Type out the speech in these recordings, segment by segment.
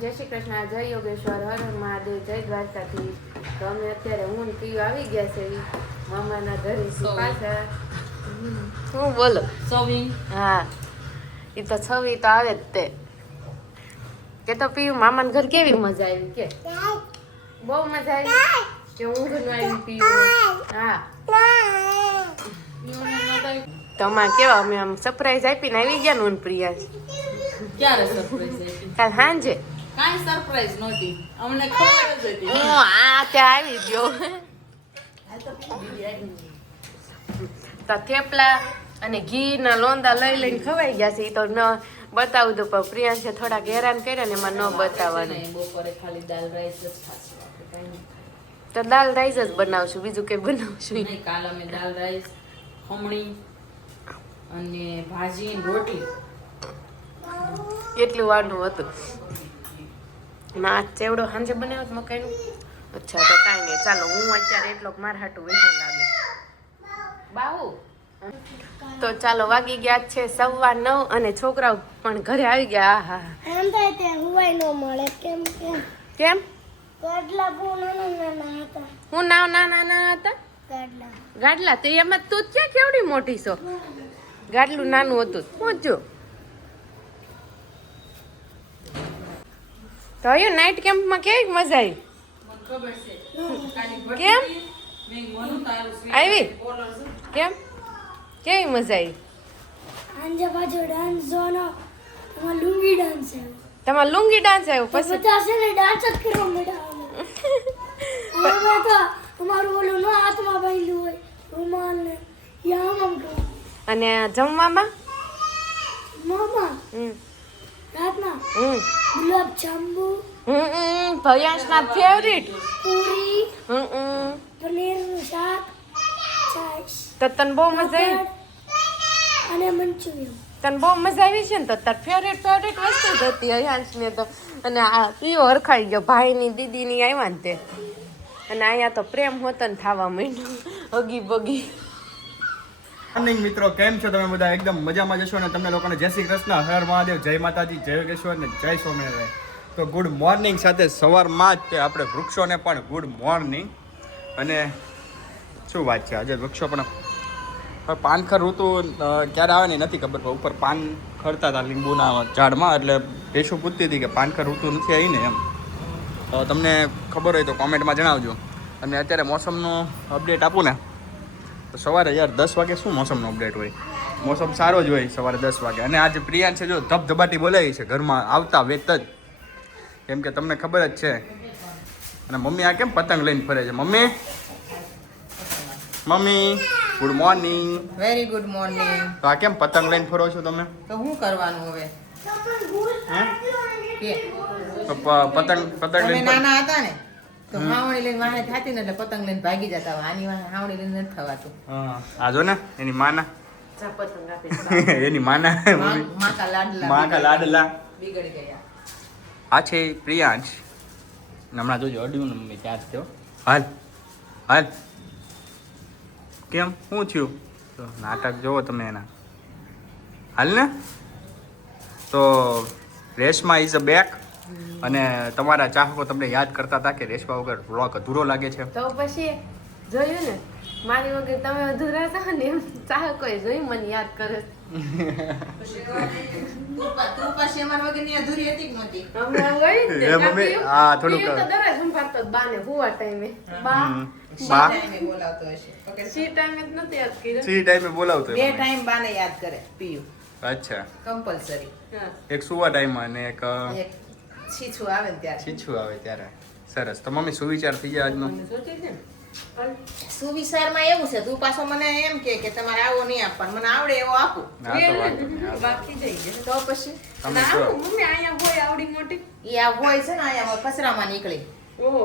જય શ્રી કૃષ્ણ, જય યોગેશ્વર, હર હર મહાદેવ, જય દ્વારકાથી. તો અમે અત્યારે હું પીયું આવી ગયા છે મામાના ઘરેથી પાછા. હું બોલો સવી? હા, એ તો છવી તો આવે જ તે. કે તો પીયું મામાના ઘર કેવી મજા આવી? કે બહુ મજા આવી કે ઊંઘ ન આવી પીયું? હા, તમારે કેવા અમે આમ સરપ્રાઈઝ આપીને આવી ગયા ને પ્રિયા? ક્યારે સરપ્રાઈઝ આપી? કાલ સાંજે. કાંઈ સરપ્રાઈઝ નહોતી, અમને ખબર જ હતી. હું આ ત્યાં આવી ગયો તો થેપલા અને ઘી ના લોંદા લઈ લઈને ખવાઈ ગયા છે. એ તો ન બતાવું તો પણ પ્રિયાંશે થોડાક હેરાન કર્યા ને એમાં ન બતાવવાનું. બપોરે ખાલી દાલ રાઈસ જ ખાશું આપણે, કાંઈ નહીં. તો દાલ રાઈસ જ બનાવશું, બીજું કઈ બનાવશું નહીં. કાલ અમે દાલ રાઈસ, ખમણી અને ભાજી અને રોટલી એટલું વાનું હતું. ના ચેવડો સાંજે બનાવ્યો હતો મકાઈનો. અચ્છા, તો કાંઈ નહીં, ચાલો હું અત્યારે એટલો મારા હાટું વેચો લાગે બાહુ. તો ચાલો વાગી ગયા છે 9:15 અને છોકરાઓ પણ ઘરે આવી ગયા. હા હા, એમ થાય તે હુવાય ન મળે. કેમ કેમ કેમ? ગાડલા બહુ નાના હતા. હું નાના હતા ગાડલા ગાડલા તો એમાં તું ક્યાં કેવડી મોટી છો? ગાડલું નાનું હતું. પૂછજો તો અહીંયા નાઇટ કેમ્પમાં કેવી મજા આવી? ખબર છે કેમ મેં મનું તારું આવી? કેમ કેવી મજા આવી? આંજે બાજુ ડાન્સ જોનો એમાં લુંગી ડાન્સ છે. તમારે લુંગી ડાન્સ આવ્યો પછી? બધા છે ને ડાન્સ જ કરવા મળ્યા. હવે તો અમારું ઓલું નો હાથમાં બાંધ્યું હોય રૂમાલ ને યામ આમ કરો. અને જમવામાં મામા હમ રાતના હમ ગુલાબ જાંબુ, ભયાસના ફેવરિટ. પૂરી, હમ પનીરનું શાક, છાશ, તો તને બહુ મજા આવી? પાપડ અને મંચુરિયન. તને બહુ મજા આવી છે ને? તો તાર ફેવરિટ વસ્તુ જ હતી હયાંશને તો. અને આ પીઓ હરખાઈ ગયો, ભાઈની દીદીની આવ્યા ને તે. અને અહીંયા તો પ્રેમ હોતો ને થવા માંડ્યું હગી બગી. મોર્નિંગ મિત્રો, કેમ છો તમે બધા? એકદમ મજામાં જશો ને તમને લોકોને જય શ્રી કૃષ્ણ, હર મહાદેવ, જય માતાજી, જય યોગેશ્વર ને જય સ્વામિનારાયણ. તો ગુડ મોર્નિંગ સાથે સવારમાં જ તે આપણે વૃક્ષોને પણ ગુડ મોર્નિંગ. અને શું વાત છે, આજે વૃક્ષો પણ પાનખર ઋતુ ક્યારે આવે ને નથી ખબર, પણ ઉપર પાન ખરતા હતા લીંબુના ઝાડમાં. એટલે ભેંસું પૂછતી હતી કે પાનખર ઋતુ નથી આવી ને એમ. તો તમને ખબર હોય તો કોમેન્ટમાં જણાવજો. અને અત્યારે મોસમનો અપડેટ આપું ને તો સવારે યાર 10 વાગે શું મોસમનો અપડેટ હોય? મોસમ સારો જ હોય સવારે 10 વાગે. અને આજે પ્રિયાન છે જો ધબધબાટી બોલાવી છે ઘરમાં આવતા વેત જ, કેમ કે તમને ખબર જ છે. અને મમ્મી આ કેમ પતંગ લઈને ફરે છે? Mummy good morning. Very good morning. તો આ કેમ પતંગ લઈને ફરો છો તમે? તો શું કરવાનું હવે? હે? કે તો પતંગ અમે લઈને નાના હતા ને તો હાવણી લઈને વાહે થાતી ને એટલે પતંગ લઈને ભાગી જતા. આની વાહે હાવણી લઈને નથી થવાતું. હા, આ જો ને એની માના જા પતંગ આપે એની માના માકા લાડલા માકા લાડલા બિગડી ગયા. આ છે પ્રિયાંશ. હમણાં જોજો અડ્યું ને મમ્મી ત્યાં જ થયો. હાલ હાલ, કેમ શું થયું? તો નાટક જોવો તમે એના. હાલ ને. તો રેશમા ઇઝ અ બેક. અને તમારા ચાહકો તમને યાદ કરતા હતા કે રેશમા વગર વ્લોગ અધૂરો લાગે છે. તો પછી જોયું ને, મારી વગર તમે અધૂરા છો ને એમ ચાહકોએ જોઈ મને યાદ કરે. તું પાછી અમાર વગરની અધૂરી હતી કે નહોતી? હમણાં હોય ને એ મમ્મી, આ થોડુંક તો દરજ સંભાળતો જ બાને હુવા ટાઈમે. બા બા ટાઈમે બોલાવતો હશે. ઓકે, સી ટાઈમે જ નથી યાદ કર્યો. સી ટાઈમે બોલાવતો બે ટાઈમ બાને યાદ કરે પીયું અચ્છા, કમ્પલસરી. હા. એક સુવા ટાઈમમાં અને એક એક છીછું આવે ને ત્યારે. છીછું આવે ત્યારે. સરસ. તો મમ્મી સુવિચાર થઈ ગયા આજનો? મને સોચી છે ને. પણ સુવિચારમાં એવું છે, તું પાછો મને એમ કે તમારે આવો નહીં આપવાનો, મને આવડે એવો આપું. હા તો વાંધો નહીં, હાલો. બાકી જઈ ગયા. તો પછી તમે ના, કહો. મમ્મી અહીંયા હોય આવડી મોટી. ઈ આ હોય છે ને અહીંયા કચરામાં નીકળી. ઓહો,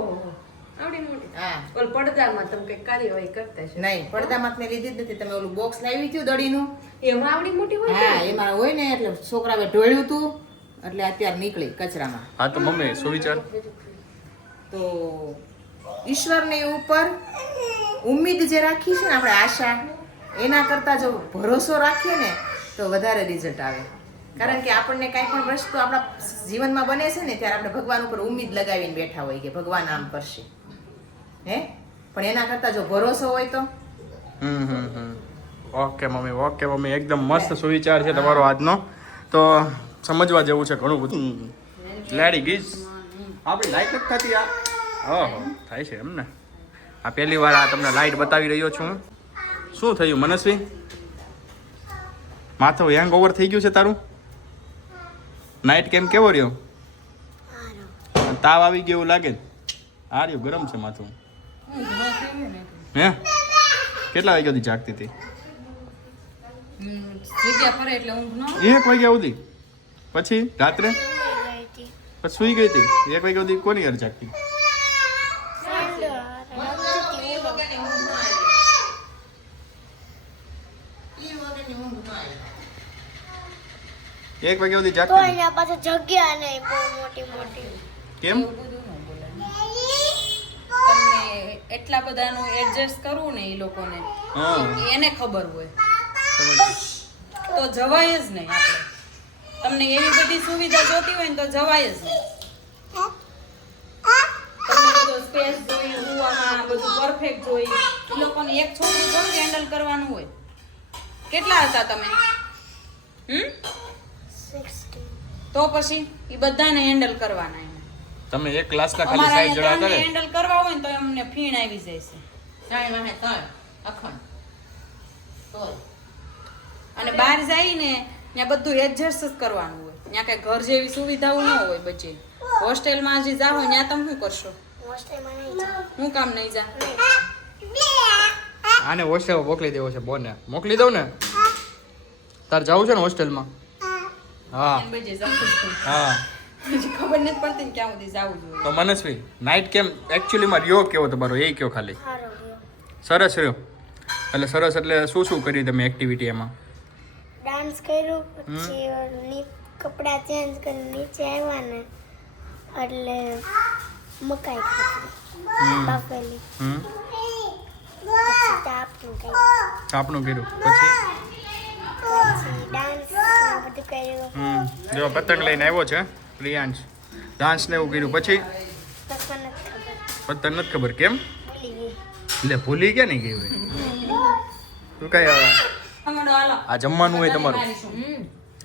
આવડી મોટી. હા, ઓલ પડદામાં તમે કઈ કાર્યવાહી કરતા છે. નહીં પડદામાં મેં લીધી જ નથી. તમે ઓલું બોક્સ લાવી હતું દડીનું, એમાં આવડી મોટી હોય હા ને? એમાં હોય ને, એટલે છોકરાએ ઢોળ્યું હતું એટલે અત્યારે નીકળી કચરામાં. હા તો મમ્મી સુવિચાર. તો ઈશ્વરની ઉપર ઉમ્મીદ જે રાખી છે ને આપણે, આશા, એના કરતાં જો ભરોસો રાખીએ ને તો વધારે રિઝલ્ટ આવે. કારણ કે આપણને કાંઈ પણ વસ્તુ આપણા જીવનમાં બને છે ને ત્યારે આપણે ભગવાન ઉપર ઉમ્મીદ લગાવીને બેઠા હોય કે ભગવાન આમ કરશે હે પણ એના કરતા જો ભરોસો હોય તો ઓકે મમ્મી એકદમ મસ્ત સુવિચાર છે તમારો આજનો. તો સમજવા જેવું છે ઘણું બધું. લેડી ગીઝ આપણી લાઈટ નથી થતી આ. ઓહો થાય છે એમ ને. આ પહેલી વાર આ તમને લાઈટ બતાવી રહ્યો છું. શું થયું મનસ્વી? માથું હેંગ ઓવર થઈ ગયું છે તારું? નાઇટ કેમ કેવો રહ્યો? તાવ આવી ગયો એવું લાગે? આ રહ્યું ગરમ છે માથું. હે કેટલા વાગ્યા સુધી જાગતી હતી? 1 વાગ્યા સુધી. પછી રાત્રે પછી સુઈ ગઈ હતી? 1 વાગ્યા સુધી કોની યાર જાગતી? 1 વાગ્યા સુધી તો જાગતી? એના પાસે જગ્યા નહીં બહુ મોટી. કેમ? તમને એટલા બધાનું એડજસ્ટ કરવું ને એ લોકોને એને ખબર હોય તો જવાય જ નહીં. આપણે તમને એવી બધી સુવિધા જોતી હોય ને તો જવાય જ નહીં. તમને બધો સ્પેસ જોઈ હુવામાં બધું પરફેક્ટ જોઈ. એ લોકોને એક છોકરું થોડું હેન્ડલ કરવાનું હોય. કેટલા હતા તમે? 60 તો પછી એ બધાને હેન્ડલ કરવાના. તમે એક ક્લાસના ખાલી 60 જણા હતા ને? હેન્ડલ કરવા હોય ને તો અમને ફીણ આવી જાય છે. અને બહાર જઈને ત્યાં બધું એડજસ્ટ જ કરવાનું હોય. ત્યાં કઈ ઘર જેવી સુવિધાઓ ન હોય બચી. હોસ્ટેલમાં જે જાવ ત્યાં તમે શું કરશો? હોસ્ટેલમાં નહીં જાવ. હું કામ નહીં જા? આને હોસ્ટેલમાં મોકલી દેવો છે. બોને મોકલી દઉં ને? તાર જવું છે ને હોસ્ટેલમાં? હા એમ બચી જાવ તો હા. હજી ખબર નથી પડતી ને ક્યાં સુધી જાવું જોઈએ. તો મનસ્વી નાઇટ કેમ એકચ્યુઅલીમાં રહ્યો કેવો તમારો એ કયો ખાલી? સારો રહ્યો. સરસ રહ્યો. એટલે સરસ એટલે શું કર્યું તમે એક્ટિવિટી એમાં? ડાન્સ કર્યો પછી કપડાં ચેન્જ કરીને નીચે આવ્યા ને એટલે મકાઈ ખાધી બાફેલી. પછી ચાપનું કર્યું. ચાપનું કર્યું પછી ડાન્સ બધું કર્યું. જો પતંગ લઈને આવ્યો છે પ્રિયાંશ. ડાન્સ ને એવું કર્યું પછી તને નથી ખબર. પતંગ નથી ખબર કેમ? ભૂલી ગઈ. એટલે ભૂલી ગયા નહીં ગઈ ભાઈ. તું કઈ આ જમવાનું હોય તમારું?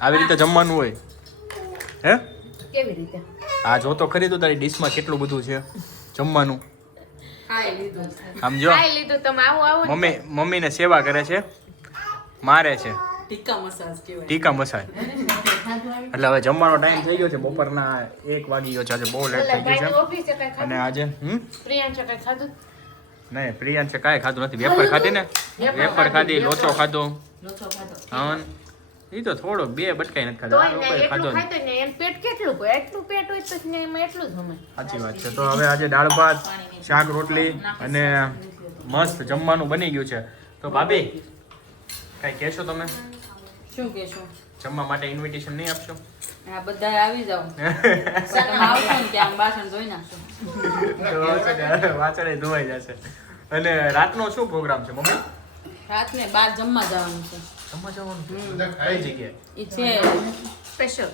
આવી રીતે જમવાનું હોય હે? કેવી રીતે? આ જો તો ખરી તું તારી ડીશમાં કેટલું બધું છે જમવાનું. ખાઈ લીધું. આમ જો તમે આવો મમ્મીને સેવા કરે છે, મારે છે ટીકા મસાજ કહેવાય. ટીકા મસાજ. એટલે હવે જમવાનો ટાઈમ થઈ ગયો છે. બપોરના 1 વાગી ગયો છે. આજે બહુ લેટ થઈ ગયું છે. અને આજે પ્રિયાંશે કઈ ખાધું? નહીં પ્રિયાંશે કાંઈ ખાધું નથી. વેફર ખાધી ને? વેફર ખાધી, લોચો ખાધો. હા એ તો થોડો 2 બટકાઈ નથી ખાધા. આ લોકોએ ખાધો ને. પેટ કેટલું હોય? એટલું પેટ હોય તો એમાં એટલું જ અમે. સાચી વાત છે. તો હવે આજે દાળ ભાત, શાક રોટલી અને મસ્ત જમવાનું બની ગયું છે. તો ભાભી કઈ કહેશો તમે? શું કહેશો? જમવા માટે ઇન્વિટેશન નહીં આપશો? આ બધા આવી જાવ. તમે આવશો ને ત્યાં બાસણ ધોઈ નાખશો. વાચડે ધોવાઈ જશે. અને રાતનો શું પ્રોગ્રામ છે મમ્મી? રાતને 12 જમવા જવાનું છે. જમવા જવાનું કઈ જગ્યાએ? એ છે સ્પેશિયલ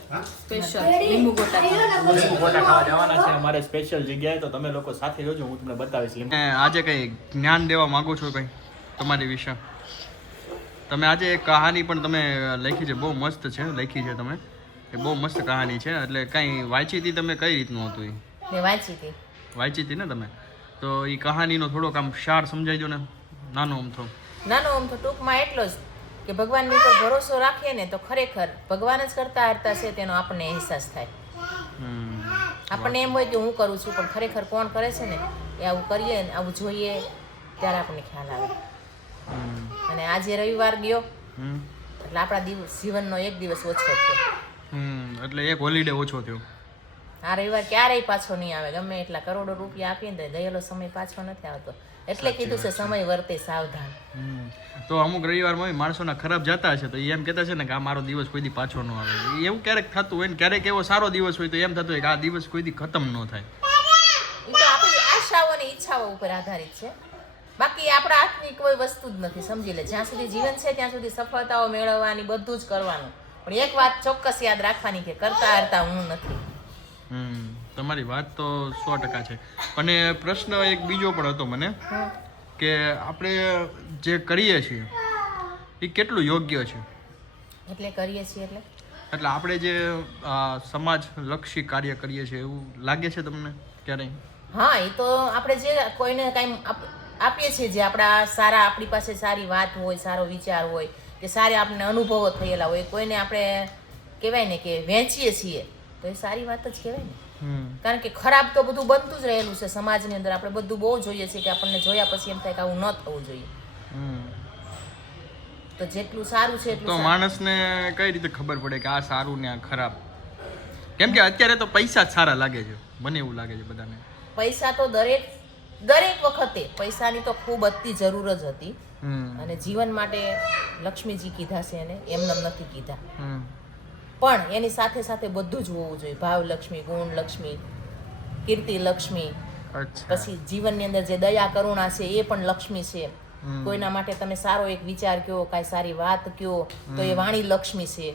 લીંબુ ગોટા. લીંબુ ગોટા ખાવા જવાના છે અમારે સ્પેશિયલ જગ્યાએ. તો તમે લોકો સાથે રહેજો, હું તમને બતાવીશ. આજે કઈ જ્ઞાન દેવા માંગો છો કઈ તમારી વિશે? તમે આજે એક કહાની પણ તમે લખી છે, બહુ મસ્ત છે લખી છે તમે. એ બહુ મસ્ત કહાની છે. એટલે કઈ વાંચી હતી તમે? કઈ રીતનું હતું એ? મેં વાંચી હતી ને તમે? તો એ કહાનીનો થોડોક આમ સાર સમજાઈ દો ને. નાનો આમ તો ટૂંકમાં એટલો જ કે ભગવાનની ઉપર ભરોસો રાખીએ ને તો ખરેખર ભગવાન જ કરતા હરતા છે તેનો આપણને અહેસાસ થાય. આપણને એમ હોય કે હું કરું છું, પણ ખરેખર કોણ કરે છે ને એ આવું કરીએ ને આવું જોઈએ ત્યારે આપણને ખ્યાલ આવે. અને આજે રવિવાર ગયો એટલે આપણા જીવનનો 1 દિવસ ઓછો થયો. એટલે એક હોલિડે ઓછો થયો. આ રવિવાર ક્યારેય પાછો નહીં આવે. ગમે એટલા કરોડો રૂપિયા આપીએ ને ગયેલો સમય પાછો નથી આવતો. એટલે કીધું છે સમય વર્તે સાવધાન. તો અમુક રવિવારમાં માણસોના ખરાબ જતા હશે તો એમ કહેતા છે ને કે આ મારો દિવસ કોઈ દી પાછો ન આવે. એવું ક્યારેક થતું હોય ને ક્યારેક એવો સારો દિવસ હોય તો એમ થતું હોય કે આ દિવસ કોઈ દી ખતમ ન થાય. એ તો આપણી આશાઓ અને ઈચ્છાઓ ઉપર આધારિત છે. બાકી આપણા હાથની કોઈ વસ્તુ જ નથી. સમજી લે, જ્યાં સુધી જીવન છે ત્યાં સુધી સફળતાઓ મેળવવાની બધું જ કરવાનું. પણ એક વાત ચોક્કસ યાદ રાખવાની કે કરતા હારતા હું નથી. તમારી વાત તો 100% છે. અને પ્રશ્ન એક બીજો પણ હતો મને કે આપણે જે કરીએ છીએ એ કેટલું યોગ્ય છે. એટલે કરીએ છીએ એટલે આપણે જે સમાજલક્ષી કાર્ય કરીએ છીએ એવું લાગે છે તમને ક્યારેય? હા, એ તો આપણે જે કોઈને કાંઈ આપીએ છીએ, જે આપણા સારા, આપણી પાસે સારી વાત હોય, સારો વિચાર હોય કે સારા આપણને અનુભવો થયેલા હોય, કોઈને આપણે કહેવાય ને કે વહેંચીએ છીએ, તો એ સારી વાત જ કહેવાય ને. કારણ કે ખરાબ તો બધું બનતું જ રહેલું છે સમાજની અંદર. આપણે બધું બહુ જોઈએ છીએ કે આપણને જોયા પછી એમ થાય કે આવું ન થવું જોઈએ. તો જેટલું સારું છે એટલું તો માણસને કઈ રીતે ખબર પડે કે આ સારું ને આ ખરાબ? કેમ કે અત્યારે તો પૈસા જ સારા લાગે છે, મને એવું લાગે છે બધાને. પૈસા તો દરેક વખતે પૈસાની તો ખૂબ અતિ જરૂર જ હતી. અને જીવન માટે લક્ષ્મીજી કીધા છે એને, એમને નથી કીધા. પણ એની સાથે સાથે બધું જ હોવું જોઈએ. ભાવ લક્ષ્મી, ગુણ લક્ષ્મી, કીર્તિ લક્ષ્મી, પછી જીવનની અંદર જે દયા કરુણા છે એ પણ લક્ષ્મી છે. કોઈના માટે તમે સારો એક વિચાર કયો, કાંઈ સારી વાત કયો તો એ વાણી લક્ષ્મી છે.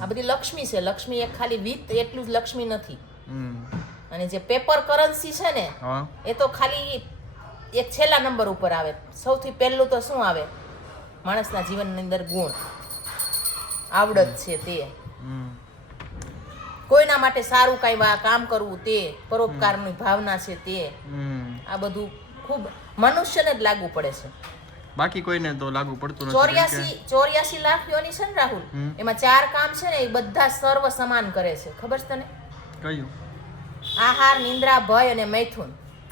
આ બધી લક્ષ્મી છે. લક્ષ્મી એક ખાલી વિત્ત એટલું જ લક્ષ્મી નથી. અને જે પેપર કરન્સી છે ને એ તો ખાલી એક છેલ્લા નંબર ઉપર આવે. સૌથી પહેલું તો શું આવે? માણસના જીવનની અંદર ગુણ, આવડત છે તે, કોઈના માટે સારું કાંઈ કામ કરવું તે, પરોપકારની ભાવના છે તે, આ બધું ખૂબ મનુષ્યને જ લાગુ પડે છે. બાકી કોઈને તો લાગુ પડતું નથી. 84 લાખ યોની છે ને રાહુલ, એમાં 4 કામ છે ને એ બધા સર્વ સમાન કરે છે. ખબર છે તને? કયું? આહાર, નિંદ્રા, ભય અને મૈથુન.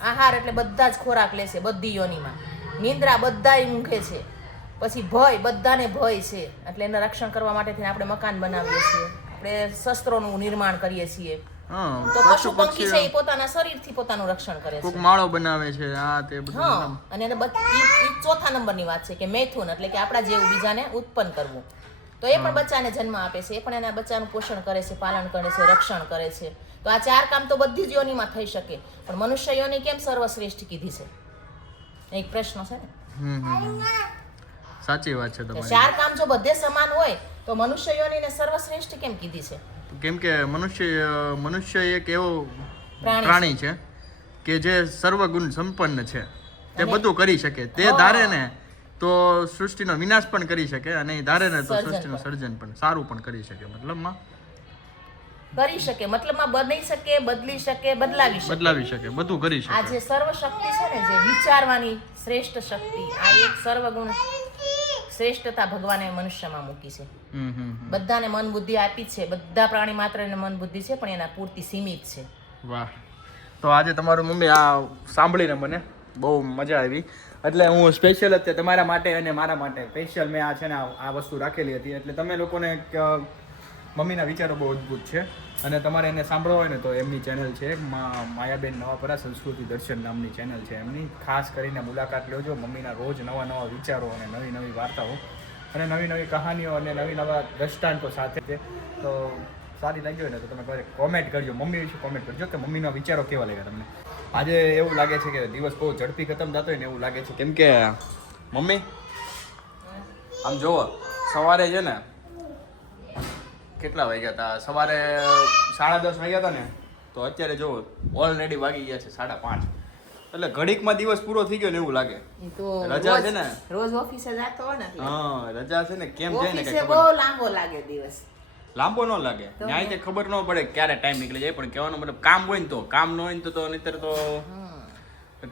આહાર એટલે બધા જ ખોરાક લેશે બધી યોનીમાં. નિંદ્રા બધાય ઊંઘે છે. પછી ભય, બધાને ભય છે, એટલે એનું રક્ષણ કરવા માટે આપણે મકાન બનાવીએ છીએ, આપણે શસ્ત્રોનું નિર્માણ કરીએ છીએ. તો પશુ પક્ષી છે એ પોતાના શરીરથી પોતાનું રક્ષણ કરે છે. કોક માળો બનાવે છે, આ તે બધું. અને એને ઈ ચોથા નંબરની વાત છે કે મૈથુન એટલે કે આપણા જેવું બીજાને ઉત્પન્ન કરવું. તો એ પણ બચ્ચાને જન્મ આપે છે, એ પણ એના બચ્ચાનું પોષણ કરે છે, પાલન કરે છે, રક્ષણ કરે છે. તો આ 4 કામ તો બધી જ યોનીમાં થઈ શકે. પણ મનુષ્ય યોની કેમ સર્વશ્રેષ્ઠ કીધી છે? એક પ્રશ્ન છે ને. સાચી વાત છે તમારી. 4 કામ જો બધે સમાન હોય તો મનુષ્ય યોનીને સર્વશ્રેષ્ઠ કેમ કીધી છે? કેમ કે મનુષ્ય એક એવો પ્રાણી છે કે જે સર્વગુણ સંપન્ન છે. તે બધું કરી શકે. તે ધારે ને તો સૃષ્ટિનો વિનાશ પણ કરી શકે, અને એ ધારે ને તો સૃષ્ટિનું સર્જન પણ સારું પણ કરી શકે. મતલબમાં બની શકે, બદલી શકે, બદલાવી શકે, બધું કરી શકે. આ જે સર્વ શક્તિ છે ને, જે વિચારવાની શ્રેષ્ઠ શક્તિ, આ એક સર્વગુણ શ્રેષ્ઠતા ભગવાને મનુષ્યમાં મૂકી છે. બધાને મન બુદ્ધિ આપી છે, બધા પ્રાણી માત્રને મન બુદ્ધિ છે, પણ એના પૂરતી સીમિત છે. વાહ! તો આજે તમારું મમ્મી આ સાંભળીને મને બહુ મજા આવી. એટલે હું સ્પેશિયલ અત્યારે તમારા માટે અને મારા માટે સ્પેશિયલ મેં આ છે ને આ વસ્તુ રાખેલી હતી. એટલે તમે લોકોને મમ્મીના વિચારો બહુ અદ્ભુત છે, અને તમારે એને સાંભળવા હોય ને તો એમની ચેનલ છે માયાબેન નવાપરા સંસ્કૃતિ દર્શન નામની ચેનલ છે એમની. ખાસ કરીને મુલાકાત લેજો. મમ્મીના રોજ નવા વિચારો અને નવી વાર્તાઓ અને નવી કહાનીઓ અને નવા દ્રષ્ટાંતો સાથે છે. તો સારી લાગી હોય ને તો તમે કોમેન્ટ કરજો, મમ્મી વિશે કોમેન્ટ કરજો કે મમ્મીના વિચારો કેવા લાગ્યા તમને. આજે એવું લાગે છે કે દિવસ બહુ ઝડપી ખતમ થતો હોય ને એવું લાગે છે. કેમ કે મમ્મી આમ જુઓ, સવારે છે ને કેટલા વાગ્યા હતા? સવારે 10:30 વાગ્યા હતા ને, તો અત્યારે જો ઓલરેડી વાગી ગયા છે 5:30. એટલે ઘડીકમાં દિવસ પૂરો થઈ ગયો ને એવું લાગે. રજા છે ને, રોજ ઓફિસે જતો હોય ને, રજા છે ને, કેમ જાય ને ઓફિસે બહુ લાંબો લાગે દિવસ. લાંબો ન લાગે, ન્યાય ખબર ન પડે ક્યારે ટાઈમ નીકળી જાય. પણ કહેવાનો મતલબ કામ હોય ને તો, કામ ન હોય ને તો નહીતર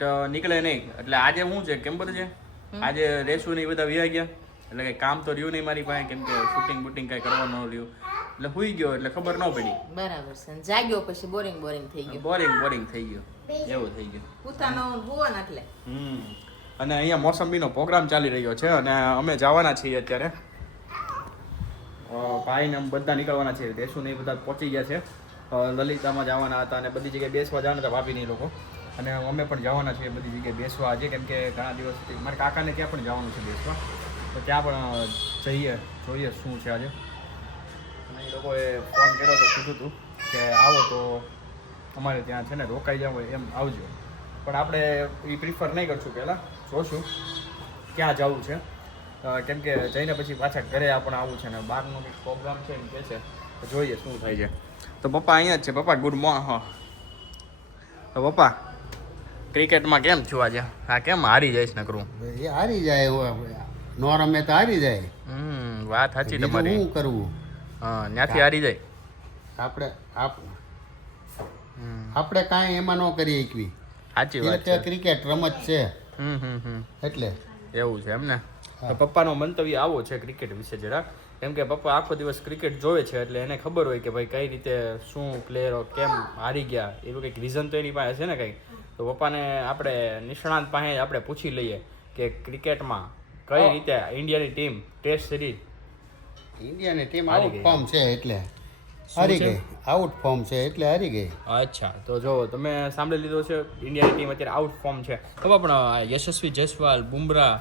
તો નીકળે નહીં. એટલે આજે શું છે કેમ બધું છે, આજે રેસુ ને બધા વ્યા ગયા, એટલે કઈ કામ તો રહ્યું નહીં મારી પાસે. કેમ કે શૂટિંગ બુટિંગ કઈ કરવાનું રહ્યું, એટલે હુઈ ગયો, એટલે ખબર ન પડી. બરાબર છે. જાગ્યો પછી બોરિંગ થઈ ગયો. બોરિંગ થઈ ગયો, એવું થઈ ગયું. ઉતાનો ભૂવો ને એટલે. અને અહીંયા મોસંબીનો પ્રોગ્રામ ચાલી રહ્યો છે, અને અમે જવાના છીએ અત્યારે. ભાઈ ને બધા નીકળવાના છે. દેશું ને બધા પહોંચી ગયા છે. લલિતામાં જવાના હતા અને બધી જગ્યાએ બેસવા જવાના હતા ભાભી ને લોકો. અને અમે પણ જવાના છીએ બધી જગ્યાએ બેસવા આજે. કેમ કે ઘણા દિવસથી મારા કાકાને ત્યાં પણ જવાનું છે બેસવા, તો ત્યાં પણ જોઈએ શું છે આજે. અને એ લોકોએ ફોન કર્યો તો કીધું હતું કે આવો તો અમારે ત્યાં છે ને રોકાઈ જાવ એમ આવજો. પણ આપણે એ પ્રિફર નહીં કરશું, પહેલાં જોશું ક્યાં જવું છે. કેમ કે જઈને પછી પાછા ઘરે આપણે આવવું છે ને બહારનો કંઈક પ્રોગ્રામ છે ને કે છે તો જોઈએ શું થાય છે. તો પપ્પા અહીંયા જ છે. પપ્પા ગુડ મોર્નિંગ. હા તો પપ્પા ક્રિકેટમાં કેમ થયું આજે? હા કેમ હારી જઈશ નકરું? એ હારી જાય નો રમે તો હારી જાય. વાત સાચી બીજું તમારી. શું કરવું? હા ત્યાંથી હારી જાય. આપણે કાંઈ એમાં ન કરી શકવી. સાચી વાત છે. ક્રિકેટ રમત છે એટલે એવું છે એમ ને. તો પપ્પાનો મંતવ્ય આવો છે ક્રિકેટ વિશે જરાક. કેમ કે પપ્પા આખો દિવસ ક્રિકેટ જોવે છે એટલે એને ખબર હોય કે ભાઈ કઈ રીતે શું પ્લેયરો કેમ હારી ગયા એવું કંઈક રીઝન તો એની પાસે છે ને કંઈક. તો પપ્પાને આપણે નિષ્ણાંત પાસે આપણે પૂછી લઈએ કે ક્રિકેટમાં કઈ રીતે ઇન્ડિયાની ટીમ ટેસ્ટ સિરીઝ ઇન્ડિયાની ટીમ હારી આઉટ ગઈ. ફોર્મ છે એટલે હારી ગઈ. આઉટ ફોર્મ છે એટલે હારી ગઈ. અચ્છા તો જો તમે સાંભળી લીધો છે ઇન્ડિયાની ટીમ અત્યારે આઉટ ફોર્મ છે. તો પણ યશસ્વી જયસ્વાલ, બુમરાહ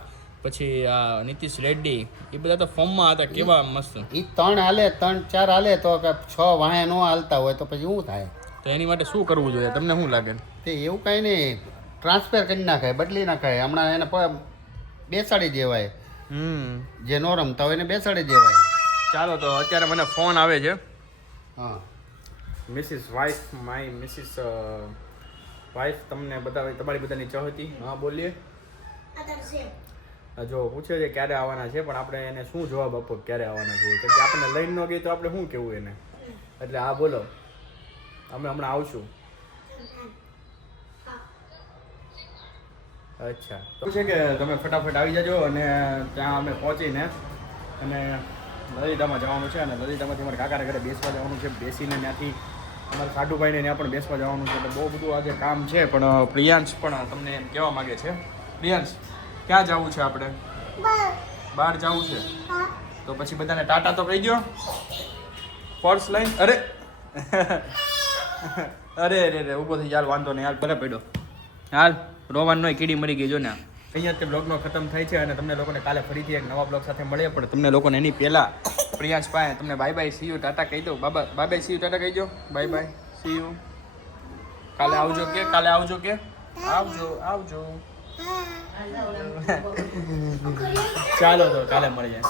પછી આ નીતિશ રેડ્ડી એ બધા તો ફોર્મમાં હતા. કેવા મસ્ત. એ 3 હાલે 3-4 હાલે તો 6 વાહે ન હાલતા હોય તો પછી શું થાય? તો એની માટે શું કરવું જોઈએ તમને શું લાગે? તે એવું કાંઈ નહીં, ટ્રાન્સફર કરી નાખાય, બદલી નાખાય. હમણાં એને બેસાડી દેવાય. જે નો રમતા હોય એને બેસાડી દેવાય. ચાલો તો અત્યારે મને ફોન આવે છે. હા Mrs wife my Mrs wife તમને બતાવે તમારી બધાની ચાહતી. હા બોલીએ. જો પૂછે છે ક્યારે આવવાના છે પણ આપણે એને શું જવાબ આપો ક્યારે આવવાના છે? કેમ કે આપણને લઈને ન ગઈ તો આપણે શું કહેવું એને? એટલે હા બોલો અમે હમણાં આવશું. અચ્છા તો છે કે તમે ફટાફટ આવી જજો અને ત્યાં અમે પહોંચીને અને લલિતામાં જવાનું છે અને લલિતામાંથી અમારે કાકાના ઘરે બેસવા જવાનું છે. બેસીને ત્યાંથી અમારે સાડુભાઈને ત્યાં પણ બેસવા જવાનું છે. એટલે બહુ બધું આજે કામ છે. પણ પ્રિયાંશ પણ તમને એમ કહેવા માગે છે. પ્રિયાંશ ક્યાં જવું છે આપણે? બહાર જવું છે તો પછી બધાને ટાટા તો કહી દો. પર્સ લઈને અરે અરે અરે ઊભો થઈ ચાલ વાંધો નહીં હાલ ભલે પડ્યો હાલ રોવાનો કીડી મરી ગઈ જો ને. અહીંયા તે બ્લોગનો ખતમ થાય છે અને તમને લોકોને કાલે ફરીથી એક નવા બ્લોગ સાથે મળીએ. પણ તમને લોકોને એની પહેલાં પ્રિયાંશ પાસે તમને bye bye see you tata કહી દો. Bye bye see you tata કહી દો. Bye bye see you. કાલે આવજો કે આવજો આવજો. ચાલો તો કાલે મળીએ.